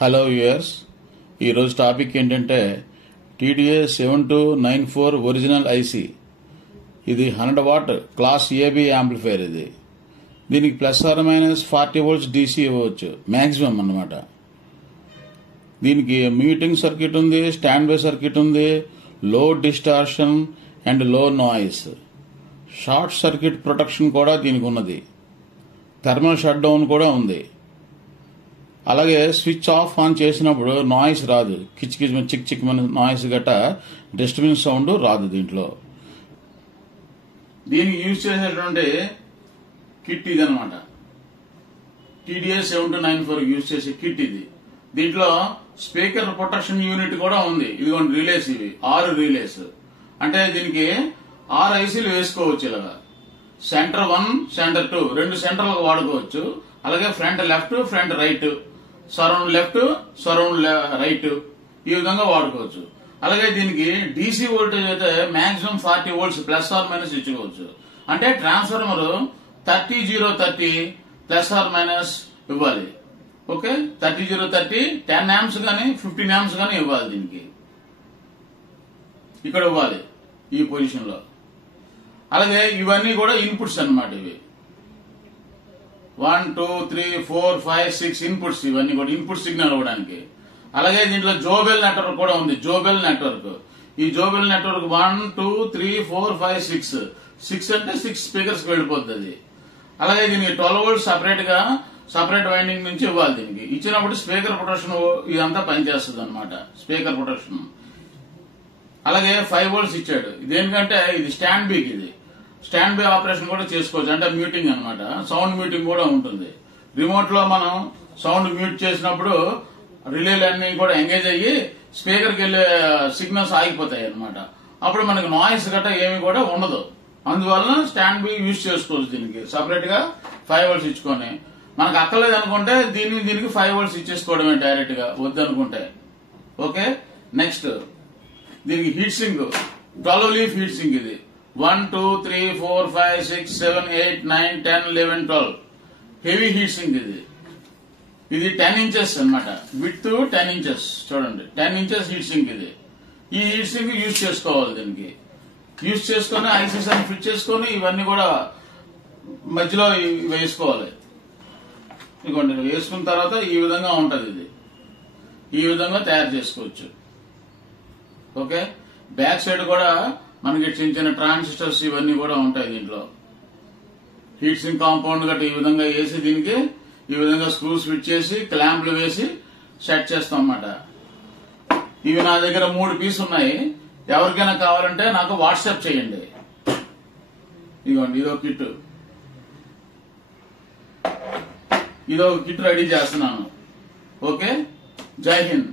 Hello viewers, ఈరోజు topic ఏంటంటే TDA 7294 original IC. ఇది 100 వాట్ క్లాస్ AB యాంప్లిఫైర్. ఇది దీనికి ±40 వోల్ట్స్ DC ఇవ్వచ్చు మ్యాక్సిమం అన్నమాట. దీనికి మ్యూటింగ్ సర్క్యూట్ ఉంది, స్టాండ్ బై సర్క్యూట్ ఉంది, లో డిస్టార్షన్ అండ్ లో నాయిస్. షార్ట్ సర్క్యూట్ ప్రొటెక్షన్ కూడా దీనికి ఉన్నది. థర్మల్ షట్ డౌన్ కూడా ఉంది. అలాగే స్విచ్ ఆఫ్ ఆన్ చేసినప్పుడు నాయిస్ రాదు, చిక్ చిక్ మన నాయిస్ గట్ట డిస్టర్బెన్స్ సౌండ్ రాదు దీంట్లో. దీనికి యూజ్ చేసేటువంటి కిట్ ఇది అనమాట. TDA 7294 యూజ్ చేసే కిట్ ఇది. దీంట్లో స్పీకర్ ప్రొటెక్షన్ యూనిట్ కూడా ఉంది. ఇదిగోండి రిలేస్, ఇవి 6 రిలేస్. అంటే దీనికి 6 ఐసీలు వేసుకోవచ్చు. ఇలాగా సెంటర్ 1, సెంటర్ 2 రెండు సెంటర్లకు వాడుకోవచ్చు. అలాగే front left, front right, surround left, surround right, ఈ విధంగా వాడుకోవచ్చు. అలాగే దీనికి DC వోల్టేజ్ అయితే మాక్సిమం 40 వోల్ట్స్ ± ఇచ్చుకోవచ్చు. అంటే ట్రాన్స్ఫార్మర్ 30030 ± ఇవ్వాలి. ఓకే, 30030 10 amps గానీ 15 amps గానీ ఇవ్వాలి. దీనికి ఇక్కడ ఇవ్వాలి ఈ పొజిషన్ లో. అలాగే ఇవన్నీ కూడా ఇన్పుట్స్ అన్నమాట. ఇవి 1 2 3 4 5 6 ఇన్పుట్స్. ఇవన్నీ కూడా ఇన్పుట్ సిగ్నల్ ఇవ్వడానికి. అలాగే దీంట్లో జోబెల్ నెట్వర్క్ కూడా ఉంది. జోబెల్ నెట్వర్క్, ఈ జోబెల్ నెట్వర్క్ 1 2 3 4 5 6 అంటే 6 స్పీకర్స్ వెళ్ళిపోతుంది. అలాగే దీనికి 12 వోల్ట్స్ సపరేట్ వైండింగ్ నుంచి ఇవ్వాలి. దీనికి ఇచ్చినప్పుడు స్పీకర్ ప్రొటెక్షన్ ఇదంతా పనిచేస్తుంది అనమాట. Speaker protection. అలాగే 5 వోల్ట్స్ ఇచ్చాడు. దేనికంటే ఇది స్టాండ్ బీకి. ఇది స్టాండ్ బై ఆపరేషన్ కూడా చేసుకోవచ్చు. అంటే మ్యూటింగ్ అనమాట. సౌండ్ మ్యూటింగ్ కూడా ఉంటుంది. రిమోట్ లో మనం సౌండ్ మ్యూట్ చేసినప్పుడు రిలేలన్నీ కూడా ఎంగేజ్ అయ్యి స్పీకర్కి వెళ్లే సిగ్నల్స్ ఆగిపోతాయి అనమాట. అప్పుడు మనకి నాయిస్ గట్రా ఏమి కూడా ఉండదు. అందువల్ల స్టాండ్ బై యూజ్ చేసుకోవచ్చు. దీనికి సపరేట్ గా 5 వోల్ట్స్ ఇచ్చుకొని, మనకు అక్కర్లేదు అనుకుంటే దీనికి 5 వోల్ట్స్ ఇచ్చేసుకోవడమే డైరెక్ట్ గా, వద్దనుకుంటే. ఓకే, నెక్స్ట్ దీనికి heat sink 12 leaf heat sink. ఇది 1 2 3 4 5 6 7 8 9 10 11 12 హెవీ హీట్ సింక్. ఇది 10 ఇంచెస్ అనమాట. Width 10 inches. చూడండి, 10 ఇంచెస్ హీట్ సింక్ ఇది. ఈ హీట్ సింక్ యూజ్ చేసుకోవాలి. దీనికి యూజ్ చేసుకుని ఐసీస్ అని ఫిట్ చేసుకుని ఇవన్నీ కూడా మధ్యలో వేసుకోవాలి. ఇదిగోండి, వేసుకున్న తర్వాత ఈ విధంగా ఉంటది. ఇది ఈ విధంగా తయారు చేసుకోవచ్చు. ఓకే, బ్యాక్ సైడ్ కూడా మనకి చిన్న చిన్న ట్రాన్సిస్టర్స్ ఇవన్నీ కూడా ఉంటాయి దీంట్లో. హీట్ సింక్ కాంపౌండ్ గట్రా ఈ విధంగా వేసి దీనికి ఈ విధంగా స్క్రూస్ ఫిట్ చేసి క్లాంప్లు వేసి సెట్ చేస్తాం అన్నమాట. ఇవి నా దగ్గర 3 పీస్ ఉన్నాయి. ఎవరికైనా కావాలంటే నాకు వాట్సాప్ చేయండి. ఇదిగోండి, ఇదో కిట్ రెడీ చేస్తున్నాను. ఓకే, జై హింద్.